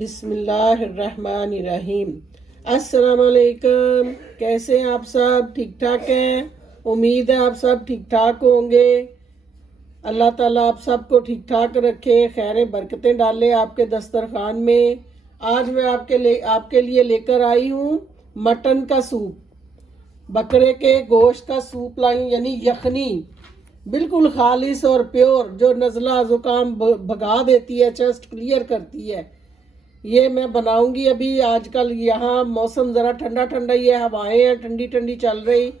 बिस्मिल्लाहिर्रहमानिर्रहीम। अस्सलामुअलैकुम। कैसे हैं आप सब? ठीक ठाक हैं? उम्मीद है आप सब ठीक ठाक होंगे। अल्लाह ताला आप सबको ठीक ठाक रखे, खैर बरकतें डाले आपके दस्तरखान में। आज मैं आपके लिए लेकर आई हूँ मटन का सूप। बकरे के गोश्त का सूप लाई, यानी यखनी, बिल्कुल खालिस और प्योर, जो नज़ला ज़ुकाम भगा देती है, चेस्ट क्लियर करती है। ये मैं बनाऊंगी अभी। आजकल यहाँ मौसम ज़रा ठंडा ठंडा ही है, हवाएं हैं ठंडी ठंडी चल रही,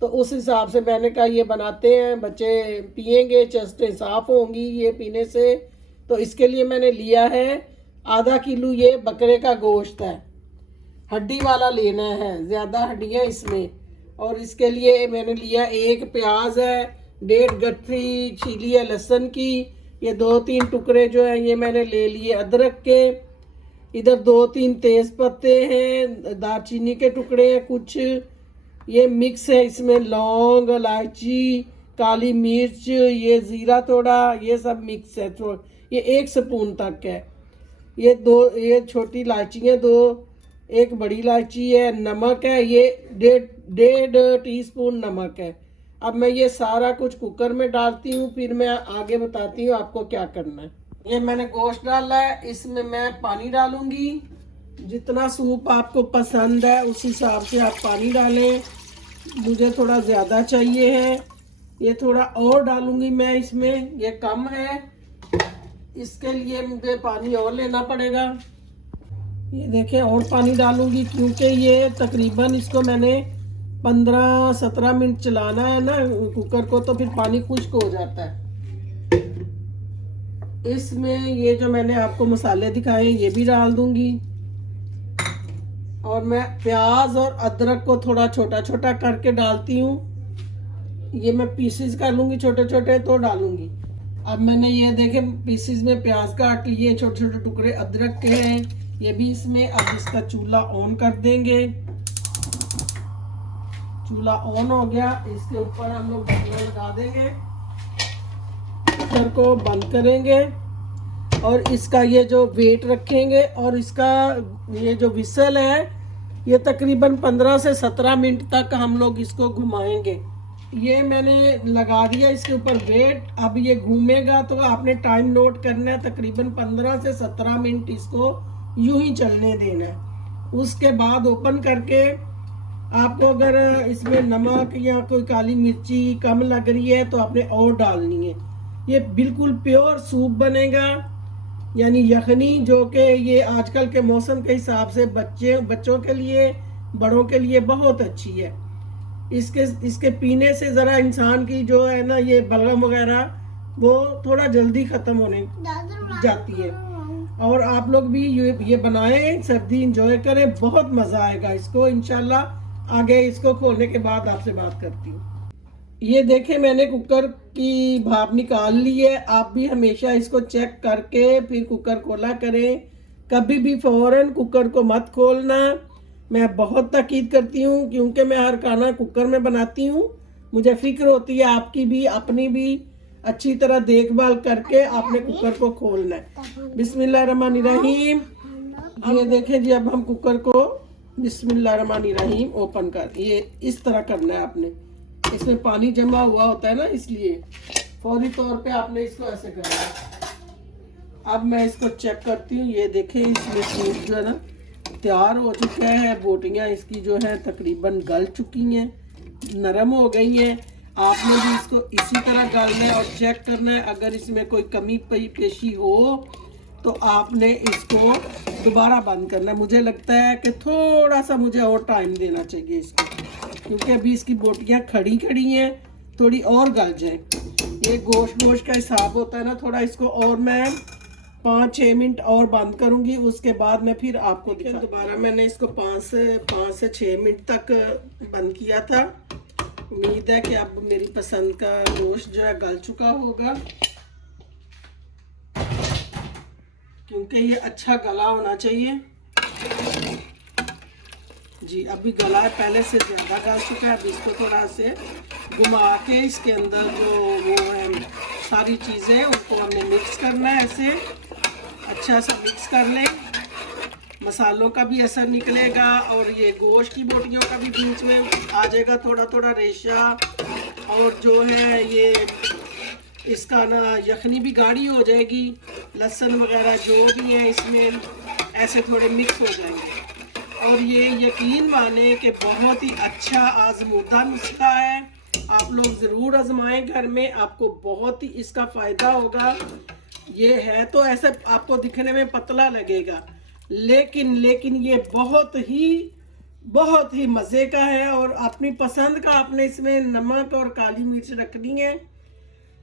तो उस हिसाब से मैंने कहा ये बनाते हैं, बच्चे पियेंगे, चेस्टें साफ़ होंगी ये पीने से। तो इसके लिए मैंने लिया है आधा किलो ये बकरे का गोश्त है, हड्डी वाला लेना है, ज़्यादा हड्डियाँ इसमें। और इसके लिए मैंने लिया एक प्याज है, 1.5 गट्ठी छीली है लहसुन की, ये 2-3 टुकड़े जो है ये मैंने ले लिए अदरक के, इधर 2-3 तेज पत्ते हैं, दालचीनी के टुकड़े हैं कुछ, ये मिक्स है इसमें लौंग, इलायची, काली मिर्च, ये ज़ीरा थोड़ा, ये सब मिक्स है। ये 1 स्पून तक है। ये छोटी इलायचियाँ 2, एक बड़ी इलायची है, नमक है, ये 1.5 टीस्पून नमक है। अब मैं ये सारा कुछ कुकर में डालती हूँ, फिर मैं आगे बताती हूँ आपको क्या करना है। ये मैंने गोश्त डाला है, इसमें मैं पानी डालूंगी। जितना सूप आपको पसंद है उस हिसाब से आप पानी डालें। मुझे थोड़ा ज़्यादा चाहिए है, ये थोड़ा और डालूंगी मैं इसमें, ये कम है, इसके लिए मुझे पानी और लेना पड़ेगा। ये देखें, और पानी डालूंगी क्योंकि ये तकरीबन इसको मैंने 15-17 मिनट चलाना है ना कुकर को, तो फिर पानी खुश्क हो जाता है। इसमें ये जो मैंने आपको मसाले दिखाए ये भी डाल दूंगी, और मैं प्याज और अदरक को थोड़ा छोटा छोटा करके डालती हूँ। ये मैं पीसेस कर लूँगी छोटे छोटे तो डालूंगी। अब मैंने ये देखे पीसेस में प्याज काट लिए, छोटे छोटे टुकड़े अदरक के हैं, ये भी इसमें। अब इसका चूल्हा ऑन कर देंगे। चूल्हा ऑन हो गया, इसके ऊपर हम लोग ढक्कन लगा देंगे, कुकर को बंद करेंगे और इसका ये जो वेट रखेंगे, और इसका ये जो विसल है ये तकरीबन 15 से 17 मिनट तक हम लोग इसको घुमाएंगे। ये मैंने लगा दिया इसके ऊपर वेट। अब ये घूमेगा तो आपने टाइम नोट करना है, तकरीबन 15 से 17 मिनट इसको यूं ही चलने देना है। उसके बाद ओपन करके आपको अगर इसमें नमक या कोई काली मिर्ची कम लग रही है तो आपने और डालनी है। ये बिल्कुल प्योर सूप बनेगा, यानी यखनी, जो कि ये आजकल के मौसम के हिसाब से बच्चों के लिए, बड़ों के लिए बहुत अच्छी है। इसके पीने से ज़रा इंसान की जो है ना ये बलगम वगैरह वो थोड़ा जल्दी ख़त्म होने जाती है। और आप लोग भी ये बनाएं, सर्दी इंजॉय करें, बहुत मज़ा आएगा इसको इंशाल्लाह। आगे इसको खोलने के बाद आपसे बात करती हूँ। ये देखें, मैंने कुकर की भाप निकाल ली है। आप भी हमेशा इसको चेक करके फिर कुकर खोला करें, कभी भी फौरन कुकर को मत खोलना। मैं बहुत ताकीद करती हूँ क्योंकि मैं हर खाना कुकर में बनाती हूँ। मुझे फिक्र होती है आपकी भी, अपनी भी अच्छी तरह देखभाल करके आपने कुकर को खोलना है। बिस्मिल्लाहिर्रहमानिर्रहीम। ये देखें जी, अब हम कुकर को बिस्मिल्लाहिर्रहमानिर्रहीम ओपन कर, ये इस तरह करना है आपने। इसमें पानी जमा हुआ होता है ना, इसलिए फौरी तौर पे आपने इसको ऐसे करना है। अब मैं इसको चेक करती हूँ। ये देखें, इसमें सूप जो है ना तैयार हो चुका है। बोटियाँ इसकी जो है तकरीबन गल चुकी हैं, नरम हो गई हैं। आपने भी इसको इसी तरह डालना है और चेक करना है। अगर इसमें कोई कमी पेशी हो तो आपने इसको दोबारा बंद करना है। मुझे लगता है कि थोड़ा सा मुझे और टाइम देना चाहिए इसको, क्योंकि अभी इसकी बोटियाँ खड़ी खड़ी हैं, थोड़ी और गल जाए। ये गोश्त का हिसाब होता है ना, थोड़ा इसको और मैं 5-6 मिनट और बंद करूंगी। उसके बाद मैं फिर आपको दिखा। दोबारा मैंने इसको 5 से 6 मिनट तक बंद किया था। उम्मीद है कि अब मेरी पसंद का गोश्त जो है गल चुका होगा, क्योंकि ये अच्छा गला होना चाहिए जी। अभी गला है, पहले से ज़्यादा गल चुका है। अब इसको थोड़ा से घुमा के इसके अंदर जो वो है सारी चीज़ें उनको हमने मिक्स करना है, ऐसे अच्छा सा मिक्स कर लें। मसालों का भी असर निकलेगा और ये गोश्त की बोटियों का भी बीच में आ जाएगा थोड़ा थोड़ा रेशा। और जो है ये इसका ना यखनी भी गाढ़ी हो जाएगी, लहसुन वगैरह जो भी है इसमें ऐसे थोड़े मिक्स हो जाएंगे। और ये यकीन माने कि बहुत ही अच्छा आजमूदा नुस्खा है, आप लोग ज़रूर आजमाएं घर में, आपको बहुत ही इसका फ़ायदा होगा। ये है तो ऐसे आपको दिखने में पतला लगेगा, लेकिन ये बहुत ही मज़े का है। और अपनी पसंद का आपने इसमें नमक और काली मिर्च रखनी है,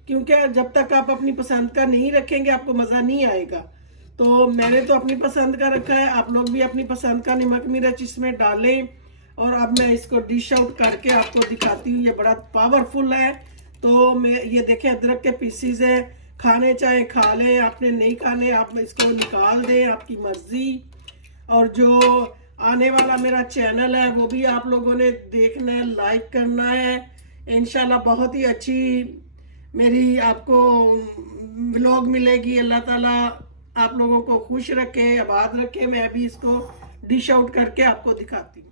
क्योंकि जब तक आप अपनी पसंद का नहीं रखेंगे आपको मज़ा नहीं आएगा। तो मैंने तो अपनी पसंद का रखा है, आप लोग भी अपनी पसंद का नमक मिर्च इसमें डालें। और अब मैं इसको डिश आउट करके आपको दिखाती हूँ, ये बड़ा पावरफुल है। तो मैं ये देखें अदरक के पीसीज है, खाने चाहे खा लें, आपने नहीं खाने आप इसको निकाल दें, आपकी मर्जी। और जो आने वाला मेरा चैनल है वो भी आप लोगों ने देखना है, लाइक करना है। इंशाल्लाह बहुत ही अच्छी मेरी आपको व्लॉग मिलेगी। अल्लाह ताला आप लोगों को खुश रखे, आबाद रखे। मैं अभी इसको डिश आउट करके आपको दिखाती हूँ।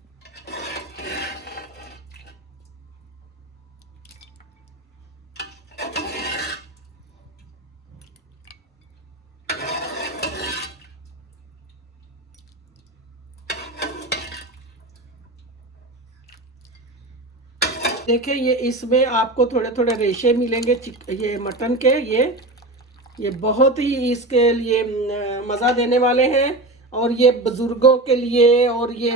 देखिए ये इसमें आपको थोड़े थोड़े रेशे मिलेंगे ये मटन के, ये बहुत ही इसके लिए मज़ा देने वाले हैं। और ये बुज़ुर्गों के लिए और ये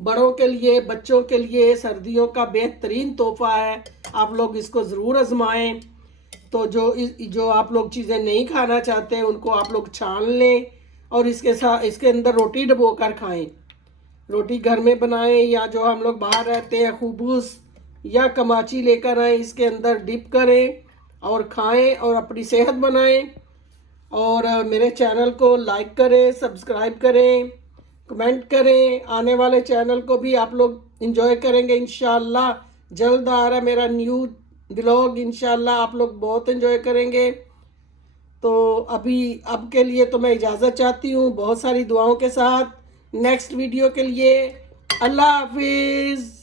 बड़ों के लिए, बच्चों के लिए सर्दियों का बेहतरीन तोहफा है, आप लोग इसको ज़रूर आजमाएं। तो जो आप लोग चीज़ें नहीं खाना चाहते उनको आप लोग छान लें और इसके साथ इसके अंदर रोटी डुबो कर खाएँ। रोटी घर में बनाएं या जो हम लोग बाहर रहते हैं खूबूस या कमाची लेकर आएँ, इसके अंदर डिप करें और खाएं और अपनी सेहत बनाएं। और मेरे चैनल को लाइक करें, सब्सक्राइब करें, कमेंट करें। आने वाले चैनल को भी आप लोग एंजॉय करेंगे इंशाल्लाह। जल्द आ रहा मेरा न्यू व्लॉग, इंशाल्लाह आप लोग बहुत एंजॉय करेंगे। तो अब के लिए तो मैं इजाज़त चाहती हूँ, बहुत सारी दुआओं के साथ। नेक्स्ट वीडियो के लिए अल्लाह हाफिज़।